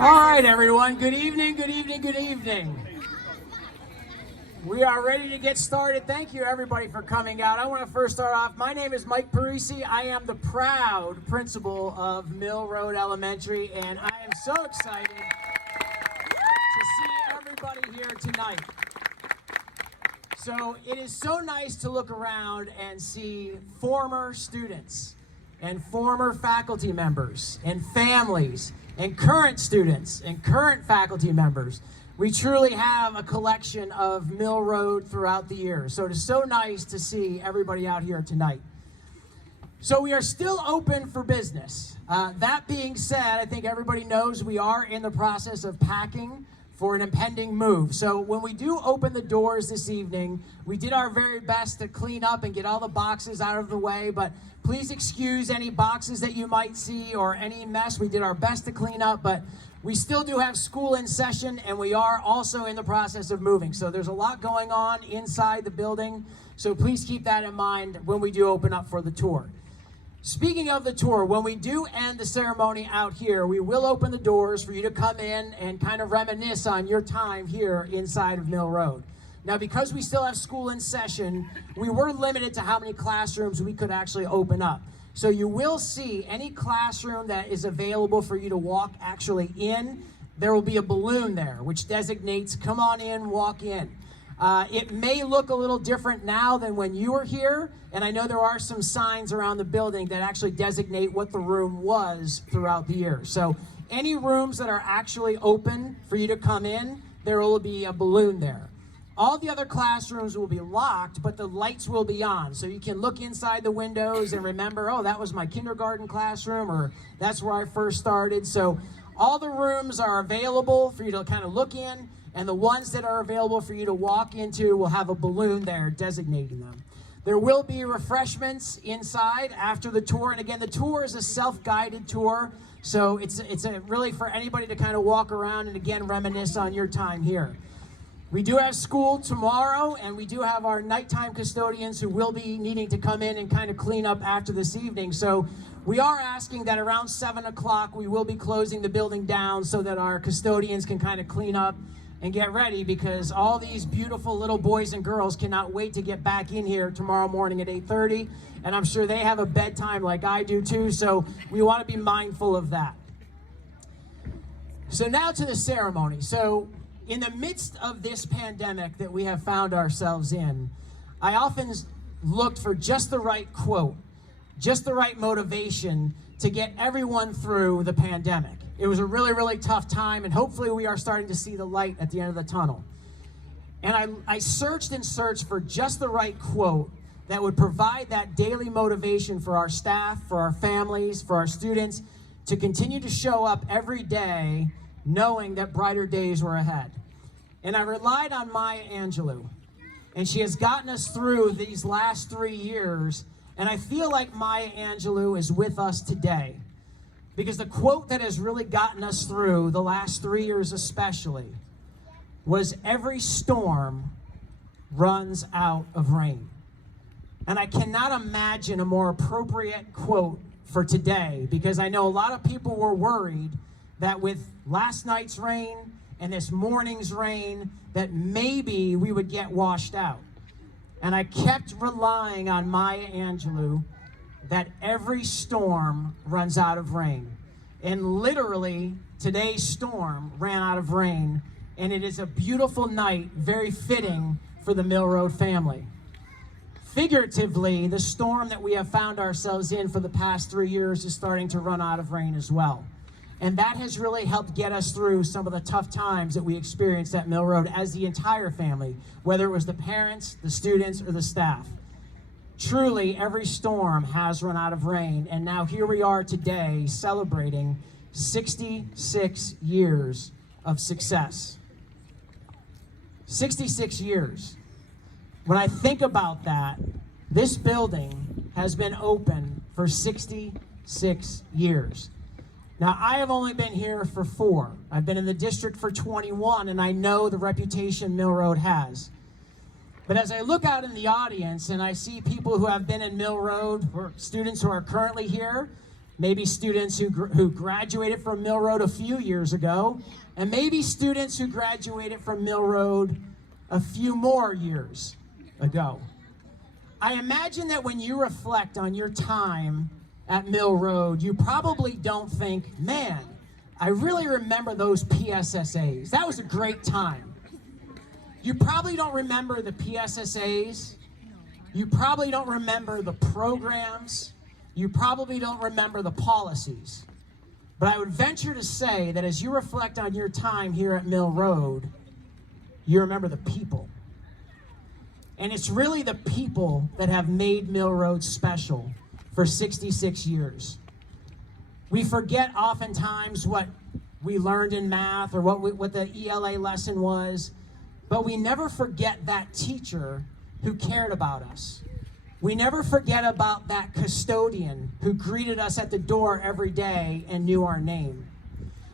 All right, everyone. Good evening, good evening, good evening. We are ready to get started. Thank you, everybody, for coming out. I want to first start off. My name is Mike Parisi. I am the proud principal of Mill Road Elementary, and I am so excited to see everybody here tonight. So it is so nice to look around and see former students and former faculty members and families and current students and current faculty members. We truly have a collection of Mill Road throughout the year. So it is so nice to see everybody out here tonight. So we are still open for business. That being said, I think everybody knows we are in the process of packing for an impending move. So when we do open the doors this evening, we did our very best to clean up and get all the boxes out of the way, but please excuse any boxes that you might see or any mess. We did our best to clean up, but we still do have school in session, and we are also in the process of moving. So there's a lot going on inside the building, so please keep that in mind when we do open up for the tour. Speaking of the tour, when we do end the ceremony out here, we will open the doors for you to come in and kind of reminisce on your time here inside of Mill Road. Now, because we still have school in session, we were limited to how many classrooms we could actually open up. So you will see any classroom that is available for you to walk actually in. There will be a balloon there, which designates come on in, walk in. It may look a little different now than when you were here, and I know there are some signs around the building that actually designate what the room was throughout the year. So any rooms that are actually open for you to come in, there will be a balloon there. All the other classrooms will be locked, but the lights will be on. So you can look inside the windows and remember, oh, that was my kindergarten classroom, or that's where I first started. So all the rooms are available for you to kind of look in, and the ones that are available for you to walk into will have a balloon there designating them. There will be refreshments inside after the tour. And again, the tour is a self-guided tour. So it's really for anybody to kind of walk around and again, reminisce on your time here. We do have school tomorrow, and we do have our nighttime custodians who will be needing to come in and kind of clean up after this evening. So we are asking that around 7 o'clock, we will be closing the building down so that our custodians can kind of clean up and get ready, because all these beautiful little boys and girls cannot wait to get back in here tomorrow morning at 8:30. And I'm sure they have a bedtime like I do too, so we want to be mindful of that. So now to the ceremony. So in the midst of this pandemic that we have found ourselves in, I often looked for just the right quote, just the right motivation to get everyone through the pandemic. It was a really, really tough time, and hopefully we are starting to see the light at the end of the tunnel. And I searched and searched for just the right quote that would provide that daily motivation for our staff, for our families, for our students to continue to show up every day knowing that brighter days were ahead. And I relied on Maya Angelou, and she has gotten us through these last 3 years, and I feel like Maya Angelou is with us today. Because the quote that has really gotten us through the last 3 years especially was, every storm runs out of rain. And I cannot imagine a more appropriate quote for today, because I know a lot of people were worried that with last night's rain and this morning's rain, that maybe we would get washed out. And I kept relying on Maya Angelou that every storm runs out of rain. And literally, today's storm ran out of rain, and it is a beautiful night, very fitting for the Mill Road family. Figuratively, the storm that we have found ourselves in for the past 3 years is starting to run out of rain as well. And that has really helped get us through some of the tough times that we experienced at Mill Road as the entire family, whether it was the parents, the students, or the staff. Truly, every storm has run out of rain, and now here we are today celebrating 66 years of success. 66 years. When I think about that, this building has been open for 66 years. Now, I have only been here for 4. I've been in the district for 21, and I know the reputation Mill Road has. But as I look out in the audience and I see people who have been in Mill Road, or students who are currently here, maybe students who graduated from Mill Road a few years ago, and maybe students who graduated from Mill Road a few more years ago. I imagine that when you reflect on your time at Mill Road, you probably don't think, man, I really remember those PSSAs. That was a great time. You probably don't remember the PSSAs. You probably don't remember the programs. You probably don't remember the policies. But I would venture to say that as you reflect on your time here at Mill Road, you remember the people. And it's really the people that have made Mill Road special for 66 years. We forget oftentimes what we learned in math or what the ELA lesson was, but we never forget that teacher who cared about us. We never forget about that custodian who greeted us at the door every day and knew our name.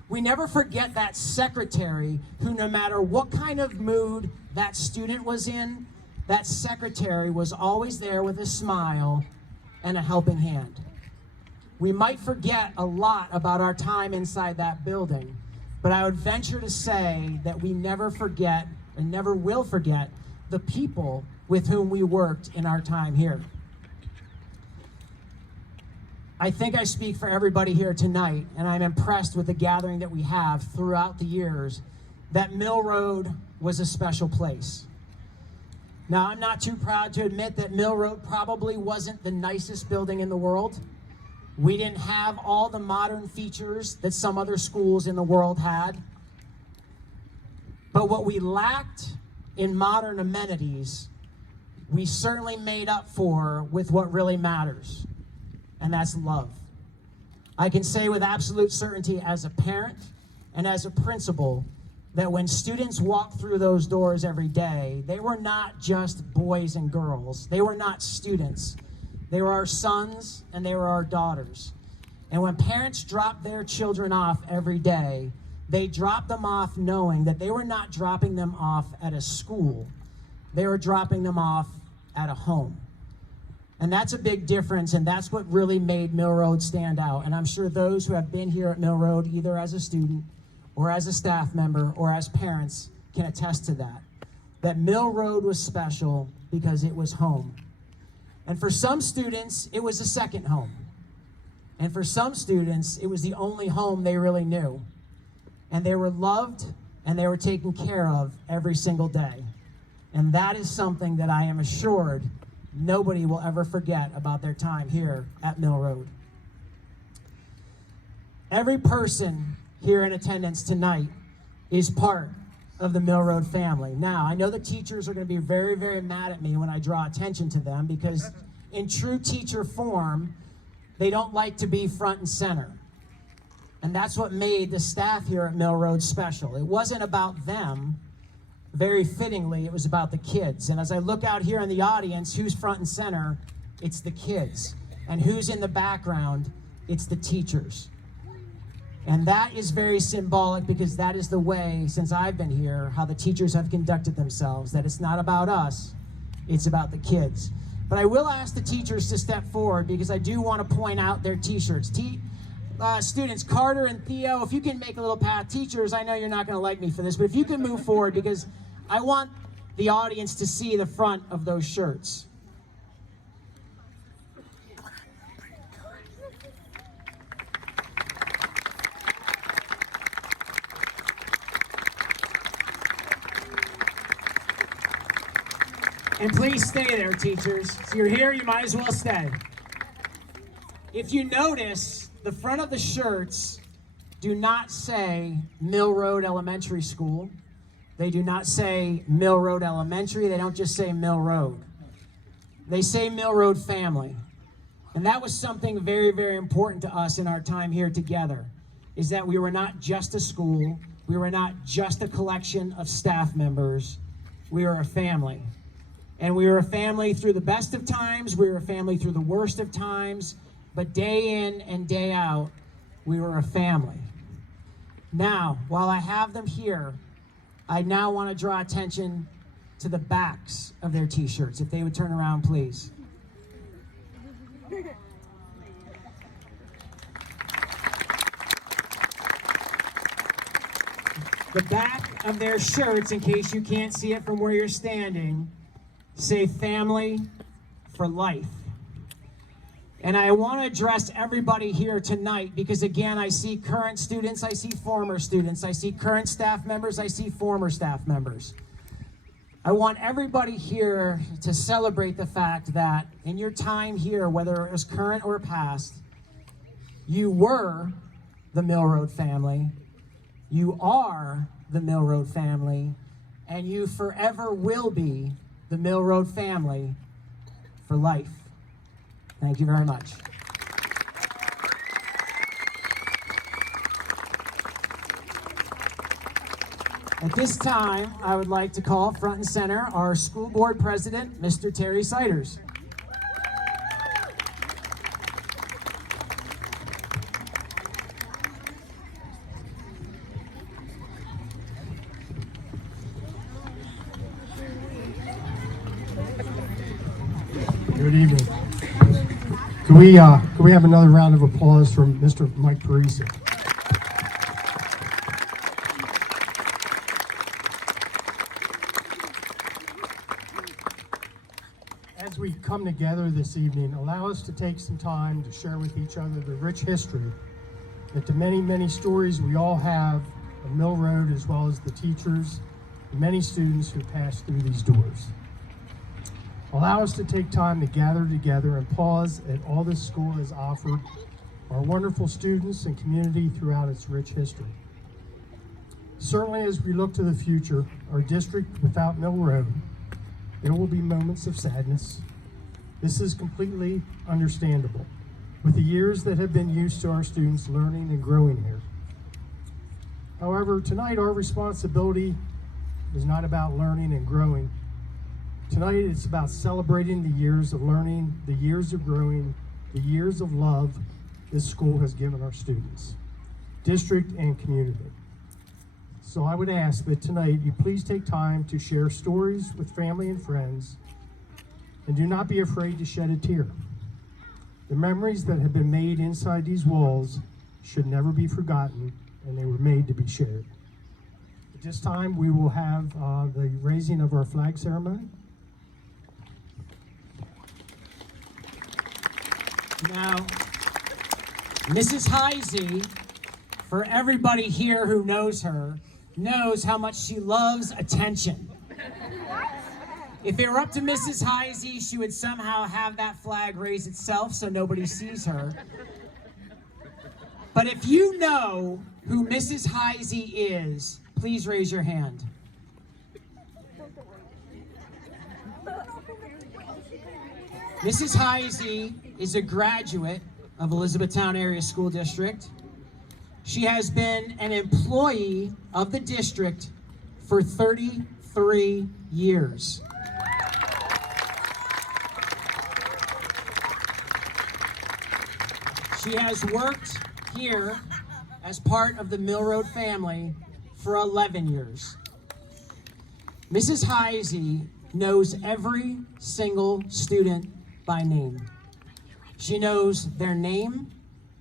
We never forget that secretary who, no matter what kind of mood that student was in, that secretary was always there with a smile and a helping hand. We might forget a lot about our time inside that building, but I would venture to say that we never forget and never will forget the people with whom we worked in our time here. I think I speak for everybody here tonight, and I'm impressed with the gathering that we have throughout the years, that Mill Road was a special place. Now, I'm not too proud to admit that Mill Road probably wasn't the nicest building in the world. We didn't have all the modern features that some other schools in the world had. But what we lacked in modern amenities, we certainly made up for with what really matters, and that's love. I can say with absolute certainty as a parent and as a principal that when students walked through those doors every day, they were not just boys and girls. They were not students. They were our sons and they were our daughters. And when parents dropped their children off every day, they dropped them off knowing that they were not dropping them off at a school. They were dropping them off at a home. And that's a big difference, and that's what really made Mill Road stand out. And I'm sure those who have been here at Mill Road, either as a student or as a staff member or as parents, can attest to that. That Mill Road was special because it was home. And for some students, it was a second home. And for some students, it was the only home they really knew. And they were loved and they were taken care of every single day. And that is something that I am assured nobody will ever forget about their time here at Mill Road. Every person here in attendance tonight is part of the Mill Road family. Now, I know the teachers are going to be very, very mad at me when I draw attention to them because in true teacher form, they don't like to be front and center. And that's what made the staff here at Mill Road special. It wasn't about them. Very fittingly, it was about the kids. And as I look out here in the audience, who's front and center? It's the kids. And who's in the background? It's the teachers. And that is very symbolic because that is the way, since I've been here, how the teachers have conducted themselves, that it's not about us, it's about the kids. But I will ask the teachers to step forward because I do want to point out their t-shirts. Students, Carter and Theo, if you can make a little path. Teachers, I know you're not going to like me for this, but if you can move forward because I want the audience to see the front of those shirts. And please stay there, teachers. So you're here, you might as well stay. If you notice, the front of the shirts do not say Mill Road Elementary School. They do not say Mill Road Elementary. They don't just say Mill Road. They say Mill Road Family. And that was something very, very important to us in our time here together, is that we were not just a school. We were not just a collection of staff members. We were a family. And we were a family through the best of times. We were a family through the worst of times. But day in and day out, we were a family. Now, while I have them here, I now want to draw attention to the backs of their t-shirts. If they would turn around, please. The back of their shirts, in case you can't see it from where you're standing, say family for life. And I want to address everybody here tonight because, again, I see current students, I see former students, I see current staff members, I see former staff members. I want everybody here to celebrate the fact that in your time here, whether it was current or past, you were the Mill Road family, you are the Mill Road family, and you forever will be the Mill Road family for life. Thank you very much. At this time, I would like to call front and center our school board president, Mr. Terry Siders. Good evening. Can we have another round of applause from Mr. Mike Parisi? As we come together this evening, allow us to take some time to share with each other the rich history that the many, many stories we all have of Mill Road, as well as the teachers and many students who pass through these doors. Allow us to take time to gather together and pause at all this school has offered our wonderful students and community throughout its rich history. Certainly, as we look to the future, our district without Mill Road, there will be moments of sadness. This is completely understandable, with the years that have been used to our students learning and growing here. However, tonight our responsibility is not about learning and growing. Tonight it's about celebrating the years of learning, the years of growing, the years of love this school has given our students, district and community. So I would ask that tonight you please take time to share stories with family and friends, and do not be afraid to shed a tear. The memories that have been made inside these walls should never be forgotten, and they were made to be shared. At this time, we will have the raising of our flag ceremony. Now, Mrs. Heisey, for everybody here who knows her, knows how much she loves attention. If it were up to Mrs. Heisey, she would somehow have that flag raise itself so nobody sees her. But if you know who Mrs. Heisey is, please raise your hand. Mrs. Heisey is a graduate of Elizabethtown Area School District. She has been an employee of the district for 33 years. She has worked here as part of the Mill Road family for 11 years. Mrs. Heisey knows every single student by name. She knows their name,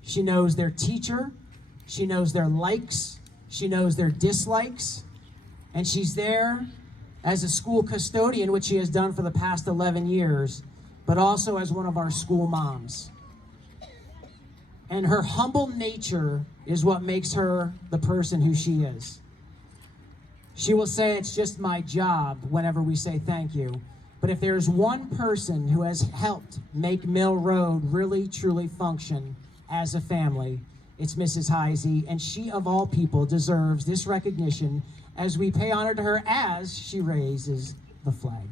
she knows their teacher, she knows their likes, she knows their dislikes, and she's there as a school custodian, which she has done for the past 11 years, but also as one of our school moms. And her humble nature is what makes her the person who she is. She will say, "It's just my job," whenever we say thank you. But if there's one person who has helped make Mill Road really, truly function as a family, it's Mrs. Heisey, and she, of all people, deserves this recognition as we pay honor to her as she raises the flag.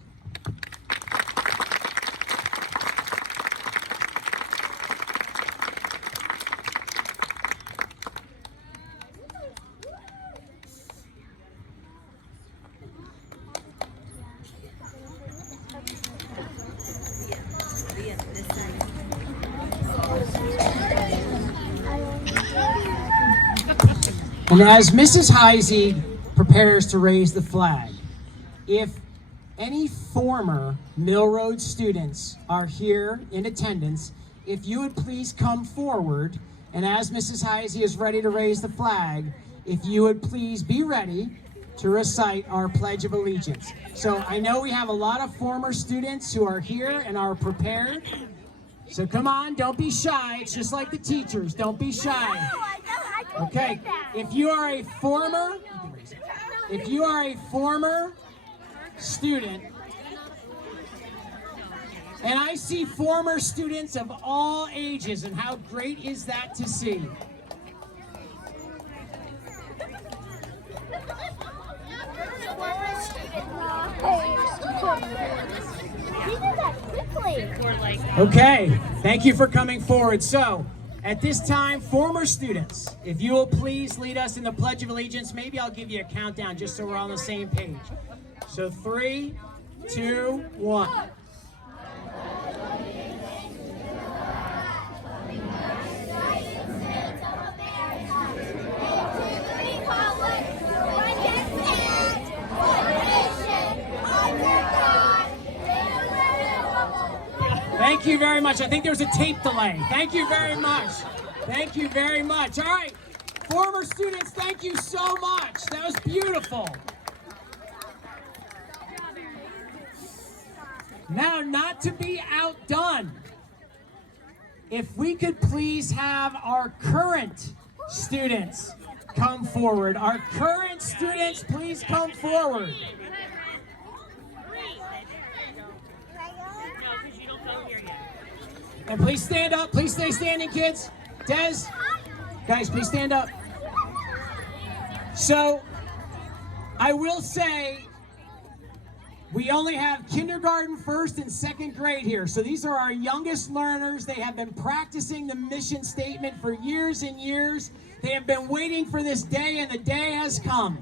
And as Mrs. Heisey prepares to raise the flag, if any former Mill Road students are here in attendance, if you would please come forward, and as Mrs. Heisey is ready to raise the flag, if you would please be ready to recite our Pledge of Allegiance. So I know we have a lot of former students who are here and are prepared. So come on, don't be shy. It's just like the teachers. Don't be shy. Okay, if you are a former student, and I see former students of all ages, and how great is that to see? Okay, thank you for coming forward. So, at this time, former students, if you will please lead us in the Pledge of Allegiance. Maybe I'll give you a countdown just so we're on the same page. So 3, 2, 1. Thank you very much. I think there was a tape delay. Thank you very much. Thank you very much. All right, former students, thank you so much. That was beautiful. Now, not to be outdone, if we could please have our current students come forward. Our current students, please come forward. And please stand up. Please stay standing, kids. Des, guys, please stand up. So, I will say, we only have kindergarten, first, and second grade here. So these are our youngest learners. They have been practicing the mission statement for years and years. They have been waiting for this day, and the day has come.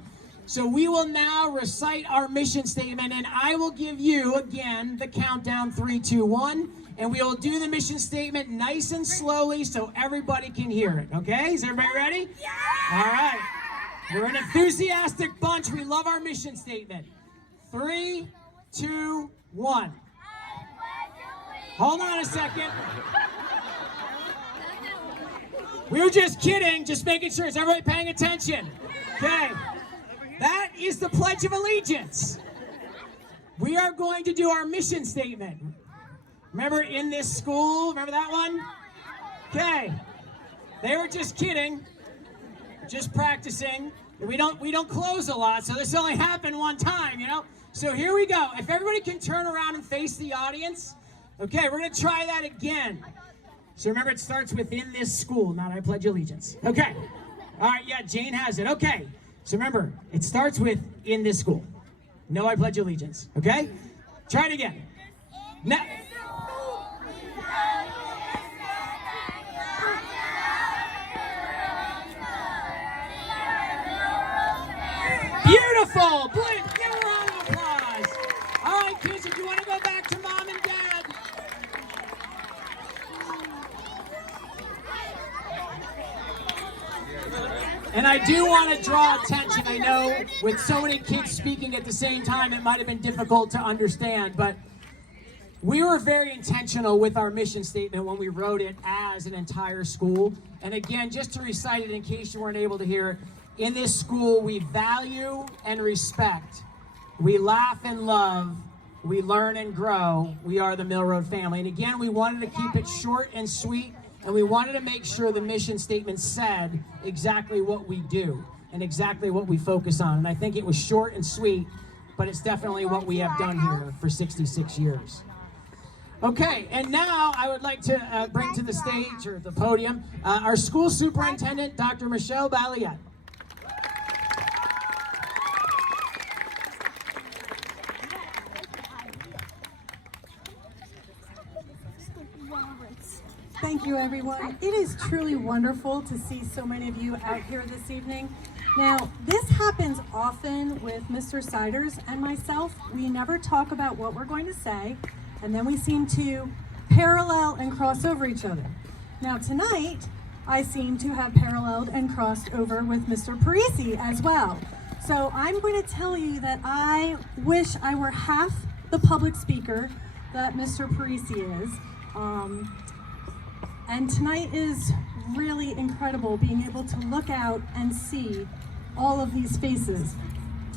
So we will now recite our mission statement, and I will give you, again, the countdown, 3, 2, 1. And we will do the mission statement nice and slowly so everybody can hear it, okay? Is everybody ready? Yeah! All right. We're an enthusiastic bunch. We love our mission statement. 3, 2, 1. Hold on a second. We were just kidding, just making sure. Is everybody paying attention? Okay. That is the Pledge of Allegiance. We are going to do our mission statement. Remember in this school? Remember that one? Okay. They were just kidding. Just practicing. We don't close a lot, so this only happened one time, you know? So here we go. If everybody can turn around and face the audience. Okay, we're going to try that again. So remember, it starts with in this school, not I pledge allegiance. Okay. All right, yeah, Jane has it. Okay. So remember, it starts with in this school. No, I pledge allegiance. Okay? Try it again. Now. Beautiful! Give a round of applause. All right, kids, if you want to go back to mom and dad. And I do want to draw attention. I know with so many kids speaking at the same time, it might have been difficult to understand, but we were very intentional with our mission statement when we wrote it as an entire school. And again, just to recite it in case you weren't able to hear it, in this school, we value and respect. We laugh and love. We learn and grow. We are the Mill Road family. And again, we wanted to keep it short and sweet, and we wanted to make sure the mission statement said exactly what we do and exactly what we focus on. And I think it was short and sweet, but it's definitely what we have done here for 66 years. Okay, and now I would like to bring to the stage, or the podium, our school superintendent, Dr. Michelle Balliette. Thank you, everyone. It is truly wonderful to see so many of you out here this evening. Now, this happens often with Mr. Siders and myself. We never talk about what we're going to say, and then we seem to parallel and cross over each other. Now, tonight, I seem to have paralleled and crossed over with Mr. Parisi as well. So I'm going to tell you that I wish I were half the public speaker that Mr. Parisi is. And tonight is really incredible, being able to look out and see all of these faces.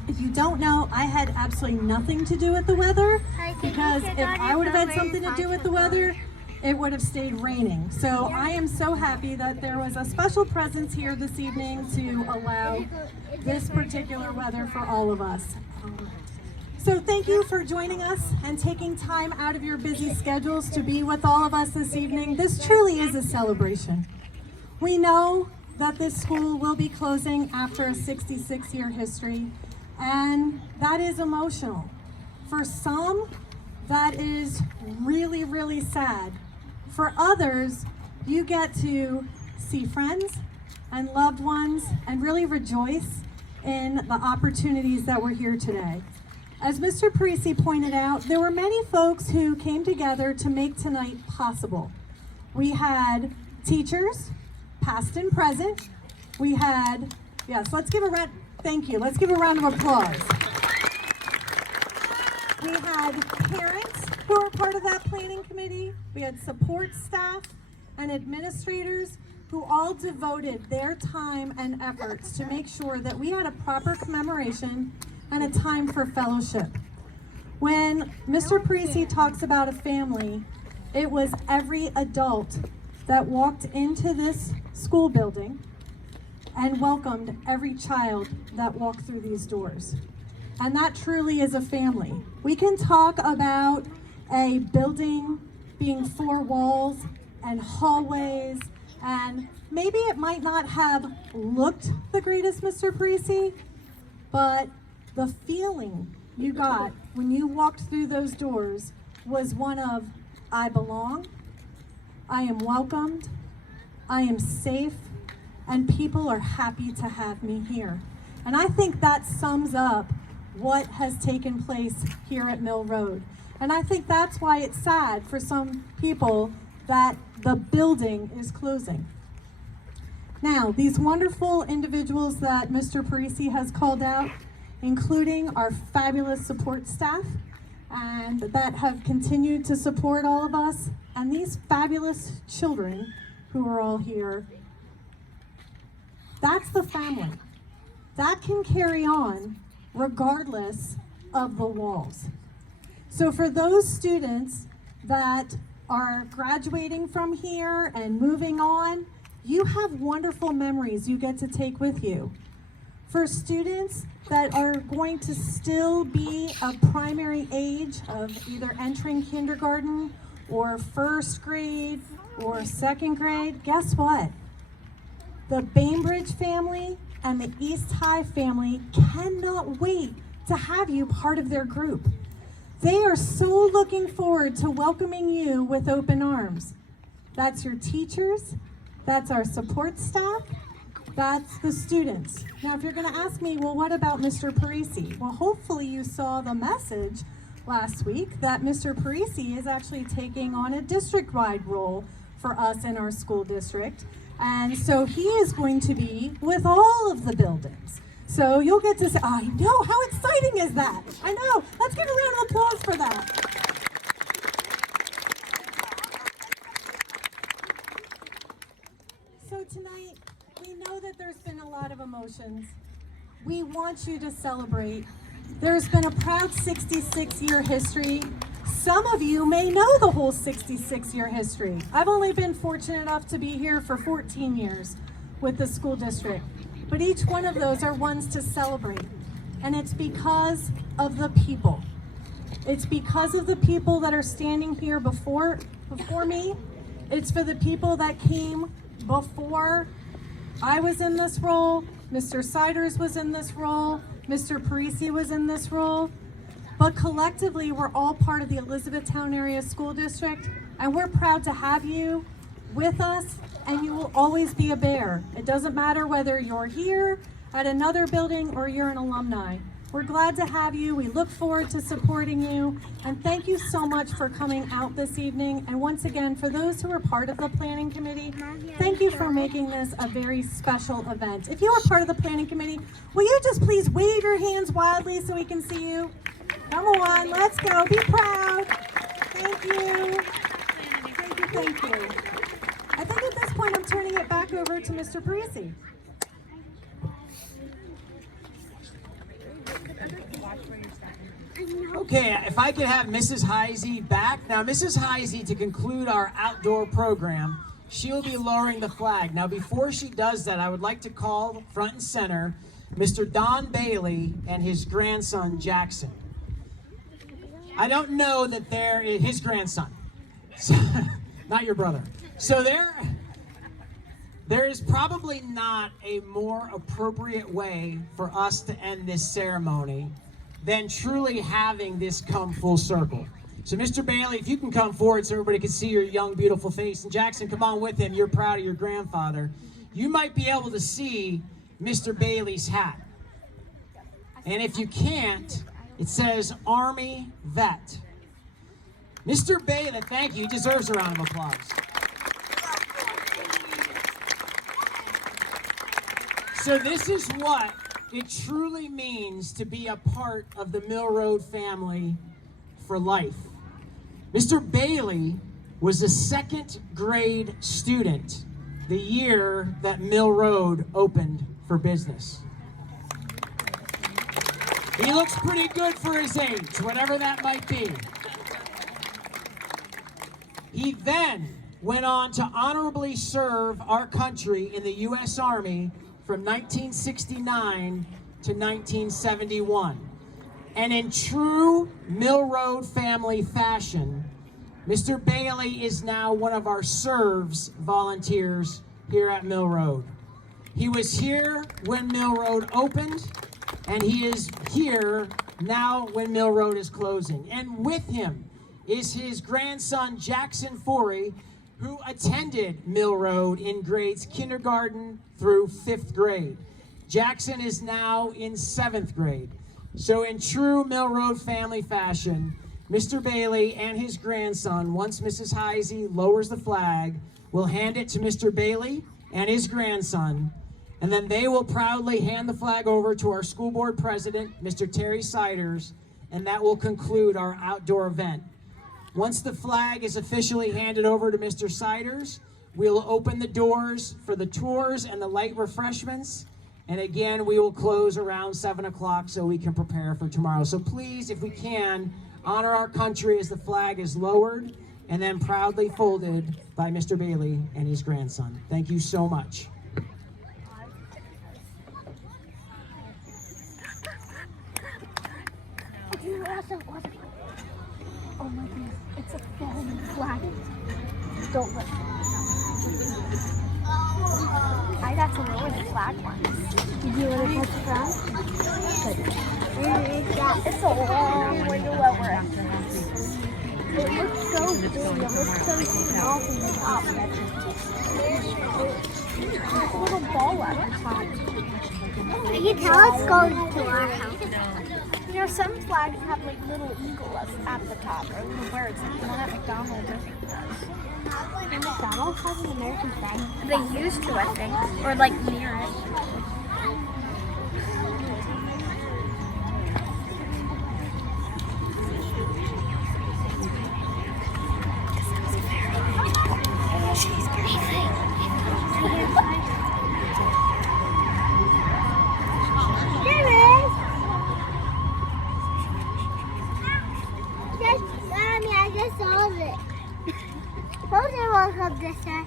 If you don't know, I had absolutely nothing to do with the weather, because if I would have had something to do with the weather, it would have stayed raining. So I am so happy that there was a special presence here this evening to allow this particular weather for all of us. So thank you for joining us and taking time out of your busy schedules to be with all of us this evening. This truly is a celebration. We know that this school will be closing after a 66-year history, and that is emotional. For some, that is really, really sad. For others, you get to see friends and loved ones and really rejoice in the opportunities that we're here today. As Mr. Parisi pointed out, there were many folks who came together to make tonight possible. We had teachers, past and present. We had, yes, let's give a round, thank you, let's give a round of applause. We had parents who were part of that planning committee. We had support staff and administrators who all devoted their time and efforts to make sure that we had a proper commemoration and a time for fellowship. When Mr. Parisi talks about a family, it was every adult that walked into this school building and welcomed every child that walked through these doors. And that truly is a family. We can talk about a building being 4 walls and hallways, and maybe it might not have looked the greatest, Mr. Parisi, but the feeling you got when you walked through those doors was one of, I belong, I am welcomed, I am safe, and people are happy to have me here. And I think that sums up what has taken place here at Mill Road. And I think that's why it's sad for some people that the building is closing. Now, these wonderful individuals that Mr. Parisi has called out, including our fabulous support staff and that have continued to support all of us, and these fabulous children who are all here, that's the family. That can carry on regardless of the walls. So for those students that are graduating from here and moving on, you have wonderful memories you get to take with you. For students that are going to still be a primary age of either entering kindergarten or 1st grade or 2nd grade, guess what? The Bainbridge family and the East High family cannot wait to have you part of their group. They are so looking forward to welcoming you with open arms. That's your teachers, that's our support staff, that's the students. Now, if you're going to ask me, well, what about Mr. Parisi? Well, hopefully you saw the message last week that Mr. Parisi is actually taking on a district-wide role for us in our school district. And so he is going to be with all of the buildings. So you'll get to say, oh, I know, how exciting is that? I know, let's give a round of applause for that. So tonight, we know that there's been a lot of emotions. We want you to celebrate. There's been a proud 66-year history. Some of you may know the whole 66-year history. I've only been fortunate enough to be here for 14 years with the school district. But each one of those are ones to celebrate. And it's because of the people. It's because of the people that are standing here before me. It's for the people that came before I was in this role, Mr. Siders was in this role, Mr. Parisi was in this role. But collectively, we're all part of the Elizabethtown Area School District, and we're proud to have you with us, and you will always be a bear. It doesn't matter whether you're here at another building or you're an alumni. We're glad to have you. We look forward to supporting you, and thank you so much for coming out this evening. And once again, for those who are part of the planning committee, thank you for making this a very special event. If you are part of the planning committee, will you just please wave your hands wildly so we can see you? Come on, let's go. Be proud. Thank you. Thank you, thank you. I think at this point I'm turning it back over to Mr. Parisi. Okay, if I could have Mrs. Heisey back. Now, Mrs. Heisey, to conclude our outdoor program, she'll be lowering the flag. Now, before she does that, I would like to call front and center Mr. Don Bailey and his grandson, Jackson. I don't know that they're his grandson, so, not your brother. So there is probably not a more appropriate way for us to end this ceremony than truly having this come full circle. So Mr. Bailey, if you can come forward so everybody can see your young, beautiful face. And Jackson, come on with him. You're proud of your grandfather. You might be able to see Mr. Bailey's hat. And if you can't, it says Army Vet. Mr. Bailey, thank you. He deserves a round of applause. So this is what it truly means to be a part of the Mill Road family for life. Mr. Bailey was a second grade student the year that Mill Road opened for business. He looks pretty good for his age, whatever that might be. He then went on to honorably serve our country in the U.S. Army from 1969 to 1971. And in true Mill Road family fashion, Mr. Bailey is now one of our SERVS volunteers here at Mill Road. He was here when Mill Road opened, and he is here now when Mill Road is closing. And with him is his grandson, Jackson Forey, who attended Mill Road in grades kindergarten through 5th grade. Jackson is now in 7th grade. So in true Mill Road family fashion, Mr. Bailey and his grandson, once Mrs. Heisey lowers the flag, will hand it to Mr. Bailey and his grandson, and then they will proudly hand the flag over to our school board president, Mr. Terry Siders, and that will conclude our outdoor event. Once the flag is officially handed over to Mr. Siders, we'll open the doors for the tours and the light refreshments. And again, we will close around 7 o'clock so we can prepare for tomorrow. So please, if we can, honor our country as the flag is lowered and then proudly folded by Mr. Bailey and his grandson. Thank you so much. Oh my goodness, it's a fallen flag. Don't let I got to lower the flag once. Did you want to touch the ground? Good. It's a long way to lower it. It looks so big, it looks so small from the top. There's a little ball at the top. You can tell it's going to our house. You know, some flags have like little eagles at the top, or little birds, like the one at McDonald's, I think does. And McDonald's has an American flag? They used to, I think, or like near it. She's breathing. There it is. Mommy, I just saw it. Hold it, walk up this side.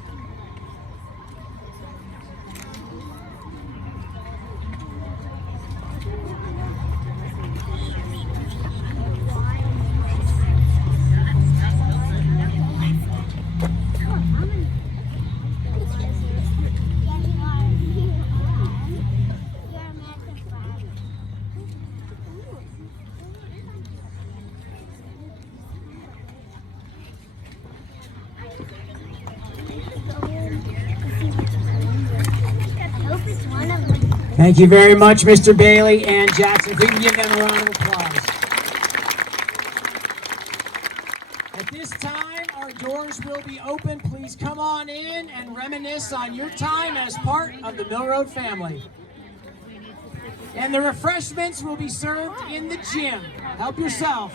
Thank you very much, Mr. Bailey and Jackson. If we can give them a round of applause. At this time, our doors will be open. Please come on in and reminisce on your time as part of the Mill Road family. And the refreshments will be served in the gym. Help yourself.